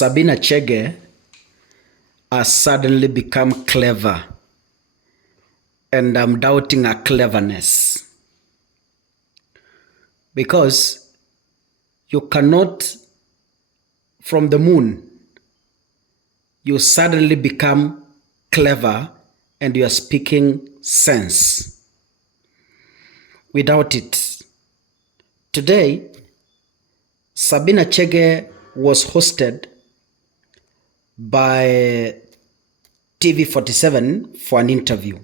Sabina Chege has suddenly become clever, and I'm doubting her cleverness, because you cannot, from the moon, you suddenly become clever and you are speaking sense. Without it, today, Sabina Chege was hosted by TV47 for an interview.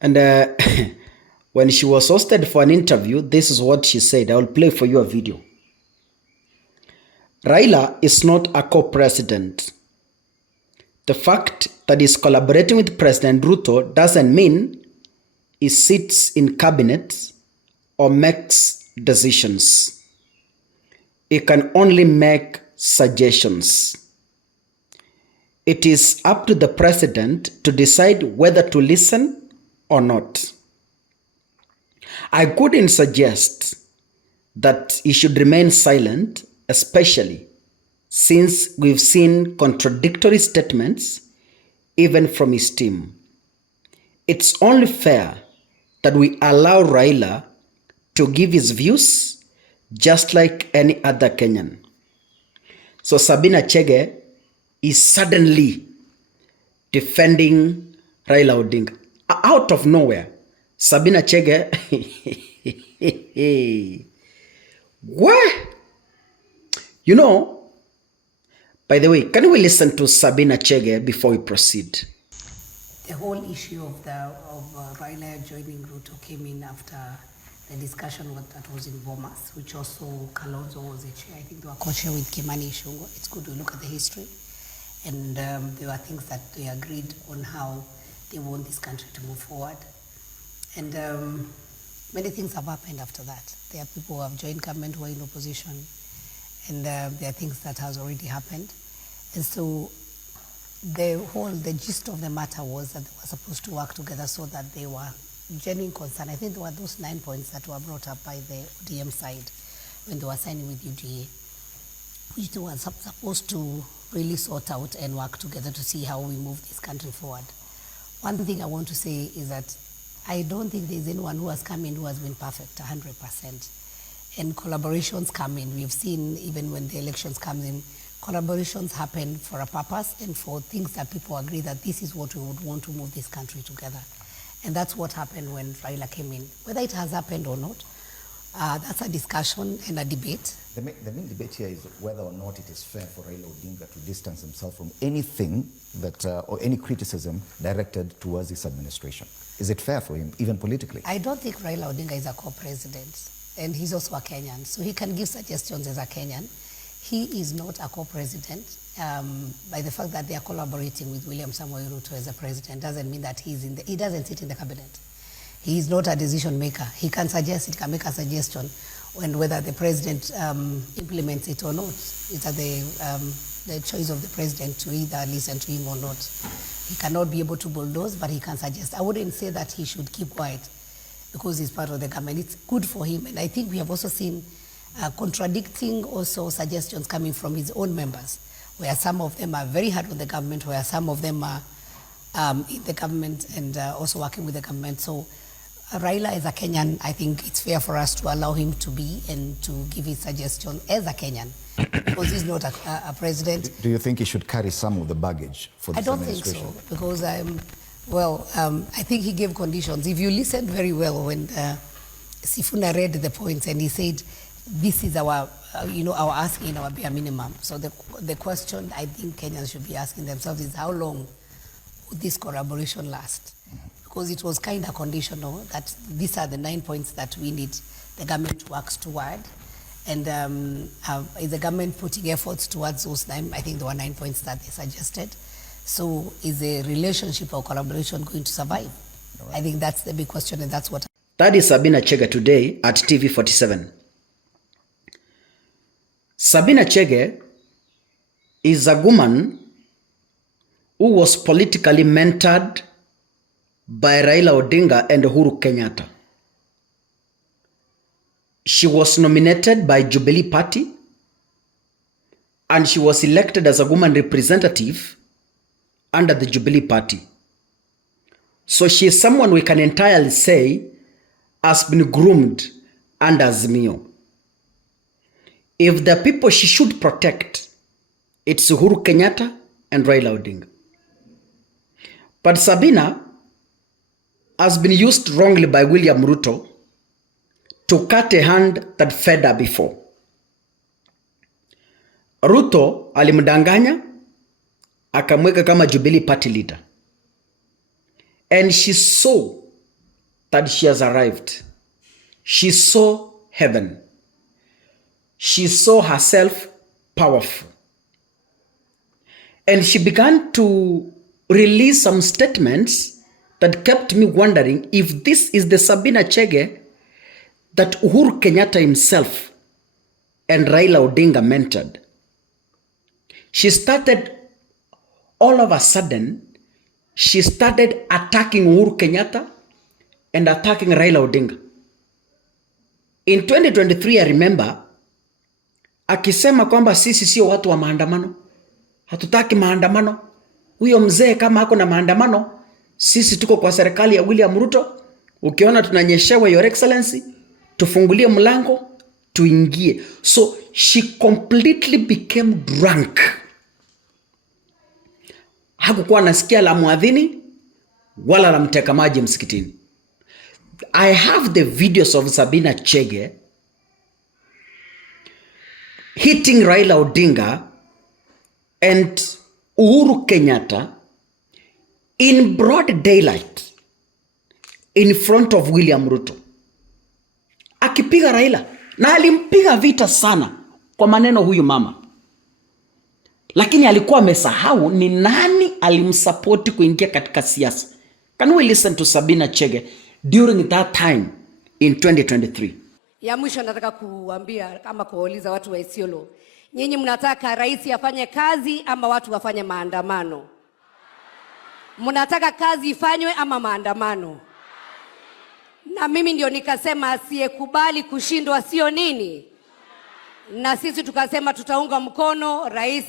And when she was hosted for an interview, this is what she said. I will play for you a video. Raila is not a co-president. The fact that he's collaborating with President Ruto doesn't mean he sits in cabinet or makes decisions. He can only make suggestions. It is up to the president to decide whether to listen or not. I couldn't suggest that he should remain silent, especially since we've seen contradictory statements even from his team. It's only fair that we allow Raila to give his views just like any other Kenyan. So Sabina Chege is suddenly defending Raila Odinga. Out of nowhere, Sabina Chege, what? You know, by the way, can we listen to Sabina Chege before we proceed? The whole issue of Raila joining Ruto came in after the discussion that was in Bomas, which also Kalonzo was a chair. I think they were co-chair with Kimani Ichung'wah. It's good to look at the history. And there were things that they agreed on how they want this country to move forward. And many things have happened after that. There are people who have joined government who are in opposition, and there are things that has already happened. And so the gist of the matter was that they were supposed to work together so that they were genuine concern. I think there were those 9 points that were brought up by the ODM side when they were signing with UDA, which they were supposed to really sort out and work together to see how we move this country forward. One thing I want to say is that I don't think there's anyone who has come in who has been perfect 100%. And collaborations come in. We've seen even when the elections come in, collaborations happen for a purpose and for things that people agree that this is what we would want to move this country together. And that's what happened when Raila came in. Whether it has happened or not, that's a discussion and a debate. The main debate here is whether or not it is fair for Raila Odinga to distance himself from anything that, or any criticism directed towards this administration. Is it fair for him, even politically? I don't think Raila Odinga is a co-president, and he's also a Kenyan, so he can give suggestions as a Kenyan. He is not a co-president. By the fact that they are collaborating with William Samoei Ruto as a president doesn't mean that he doesn't sit in the cabinet. He is not a decision maker. He can suggest, he can make a suggestion, and whether the president implements it or not. It's at the choice of the president to either listen to him or not. He cannot be able to bulldoze, but he can suggest. I wouldn't say that he should keep quiet because he's part of the government. It's good for him, and I think we have also seen contradicting also suggestions coming from his own members, where some of them are very hard on the government, where some of them are in the government and also working with the government. So Raila as a Kenyan, I think it's fair for us to allow him to be and to give his suggestion as a Kenyan, because he's not a president. Do you think he should carry some of the baggage for this administration? I don't think so, because I think he gave conditions. If you listened very well when Sifuna read the points and he said, this is our asking our bare minimum. So the question I think Kenyans should be asking themselves is how long would this collaboration last? Because it was kind of conditional that these are the 9 points that we need the government works toward. And is the government putting efforts towards those 9? I think there were 9 points that they suggested. So is the relationship or collaboration going to survive? Right. I think that's the big question, and that's what... That is Sabina Chege today at TV47. Sabina Chege is a woman who was politically mentored by Raila Odinga and Uhuru Kenyatta. She was nominated by Jubilee Party and she was elected as a woman representative under the Jubilee Party. So she is someone we can entirely say has been groomed under Azimio. If the people she should protect, it's Uhuru Kenyatta and Raila Odinga. But Sabina has been used wrongly by William Ruto to cut a hand that fed her before. Ruto alimdanganya akamweka kama Jubilee Party leader. And she saw that she has arrived. She saw heaven. She saw herself powerful. And she began to release some statements that kept me wondering if this is the Sabina Chege that Uhuru Kenyatta himself and Raila Odinga mentored. She started, all of a sudden, she started attacking Uhuru Kenyatta and attacking Raila Odinga. In 2023, I remember, akisema kwamba sisi sio watu wa maandamano. Hatutaki maandamano. Huyo mzee kama hako na maandamano, sisi tuko kwa serikali ya William Ruto. Ukiona tunanyeshewa, Your Excellency, tufungulie mlango, tuingie. So she completely became drunk. Hakukuwa nasikia la muadhini wala la mteka maji msikitini. I have the videos of Sabina Chege hitting Raila Odinga and Uhuru Kenyatta in broad daylight in front of William Ruto. Akipiga Raila, na alimpiga vita sana kwa maneno huyu mama. Lakini alikuwa amesahau ni nani alimsupport kuingia katika siasa. Can we listen to Sabina Chege during that time in 2023? Ya mwisho nataka kuambia kama kuuliza watu wa Isiolo. Nyinyi mnataka rais afanye kazi ama watu wafanye maandamano? Mnataka kazi ifanywe ama maandamano? Na mimi ndio nikasema asiyekubali kushindwa sio nini? Na sisi tukasema tutaunga mkono rais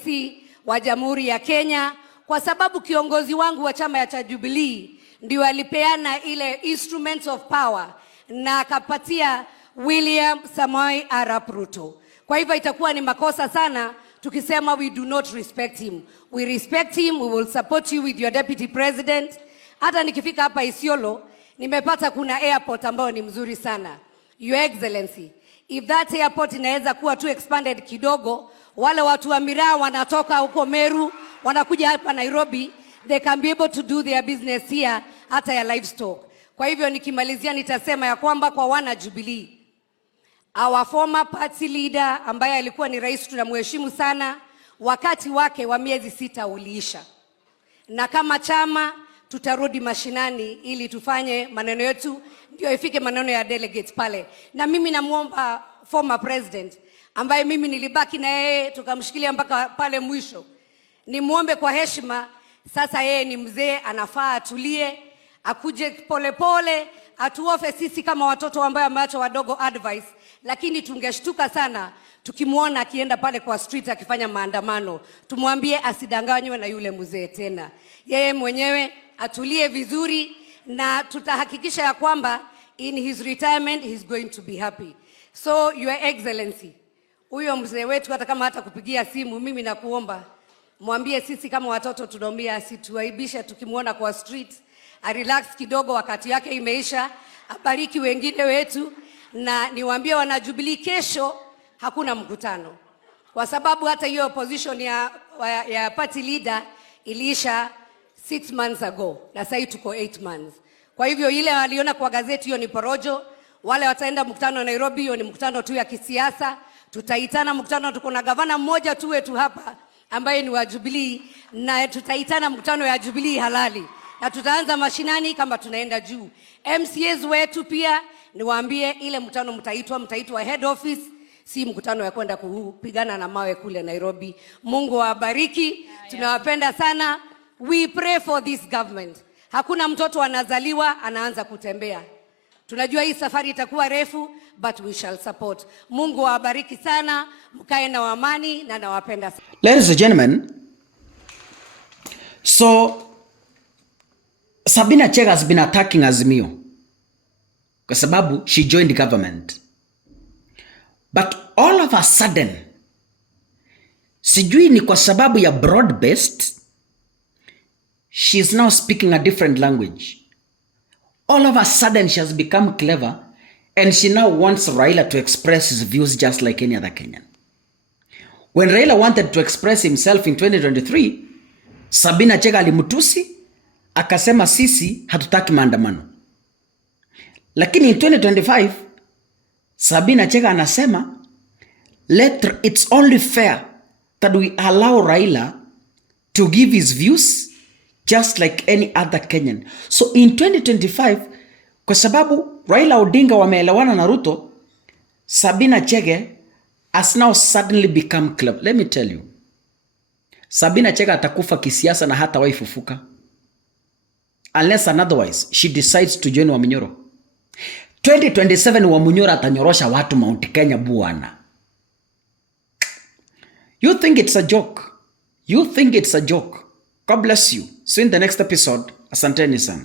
wa Jamhuri ya Kenya kwa sababu kiongozi wangu wa chama cha Jubilee ndio alipeana ile instruments of power na akapatia William Samoei Arap Ruto. Kwa hivyo itakuwa ni makosa sana tukisema we do not respect him. We respect him, we will support you with your deputy president. Hata nikifika hapa Isiolo, nimepata kuna airport ambayo ni mzuri sana. Your Excellency, if that airport inaweza kuwa too expanded kidogo, wale watu wa miraa wanatoka huko Meru, wanakuja hapa Nairobi, they can be able to do their business here hata ya livestock. Kwa hivyo nikimalizia nitasema ya kwamba kwa wana Jubilee, our former party leader ambaye alikuwa ni rais tunamheshimu sana, wakati wake wa miezi 6 uliisha. Na kama chama tutarudi mashinani ili tufanye maneno yetu ndio ifike maneno ya delegates pale. Na mimi namuomba former president ambaye mimi nilibaki na yeye tukamshikilia mpaka pale mwisho, nimuombe kwa heshima, sasa yeye ni mzee, anafaa atulie, akuje polepole, atuofe sisi kama watoto ambao ameacha wadogo advice. Lakini tungeshtuka sana tukimuona akienda pale kwa street akifanya maandamano. Tumwambie asidanganywe na yule mzee tena. Yeye mwenyewe atulie vizuri na tutahakikisha ya kwamba in his retirement he's going to be happy. So Your Excellency, huyo mzee wetu hata kama hata kupigia simu, mimi nakuomba mwambie sisi kama watoto tunaomba asituaibisha tukimuona kwa street, a relax kidogo, wakati yake imeisha, abariki wengine wetu. Na niwaambie wana Jubilee, kesho hakuna mkutano kwa sababu hata hiyo position ya party leader iliisha 6 months ago na sasa tuko 8 months. Kwa hivyo ile waliona kwa gazeti hiyo ni porojo. Wale wataenda mkutano Nairobi, hiyo ni mkutano tu ya kisiasa. Tutaitana mkutano, tuko na gavana mmoja tu wetu hapa ambaye ni wa Jubilee, na tutaitana mkutano ya Jubilee halali. Na tutaanza mashinani kama tunaenda juu. MCAs wetu pia niwaambie ile mkutano mtaitwa head office, si mkutano ya kwenda kupigana na mawe kule Nairobi. Mungu awabariki. Tunawapenda sana. We pray for this government. Hakuna mtoto anazaliwa anaanza kutembea. Tunajua hii safari itakuwa refu, but we shall support. Mungu awabariki sana, mkae na amani na nawapenda sana. Ladies and gentlemen, so Sabina Chege has been attacking Azimio kwa sababu she joined government. But all of a sudden, sijui ni kwa sababu ya broad-based, she is now speaking a different language. All of a sudden, she has become clever and she now wants Raila to express his views just like any other Kenyan. When Raila wanted to express himself in 2023, Sabina Chege alimutusi, akasema sisi hatutaki maandamano. Lakini in 2025, Sabina Chege anasema, it's only fair that we allow Raila to give his views just like any other Kenyan. So in 2025, kwa sababu Raila Odinga wameelewana na Ruto, Sabina Chege has now suddenly become clever. Let me tell you, Sabina Chege atakufa kisiasa na hata waifufuka. Unless and otherwise, she decides to join Wamunyoro. 2027 Wamunyoro atanyorosha watu Mount Kenya buana. You think it's a joke? You think it's a joke? God bless you. See you in the next episode. Asanteni sana.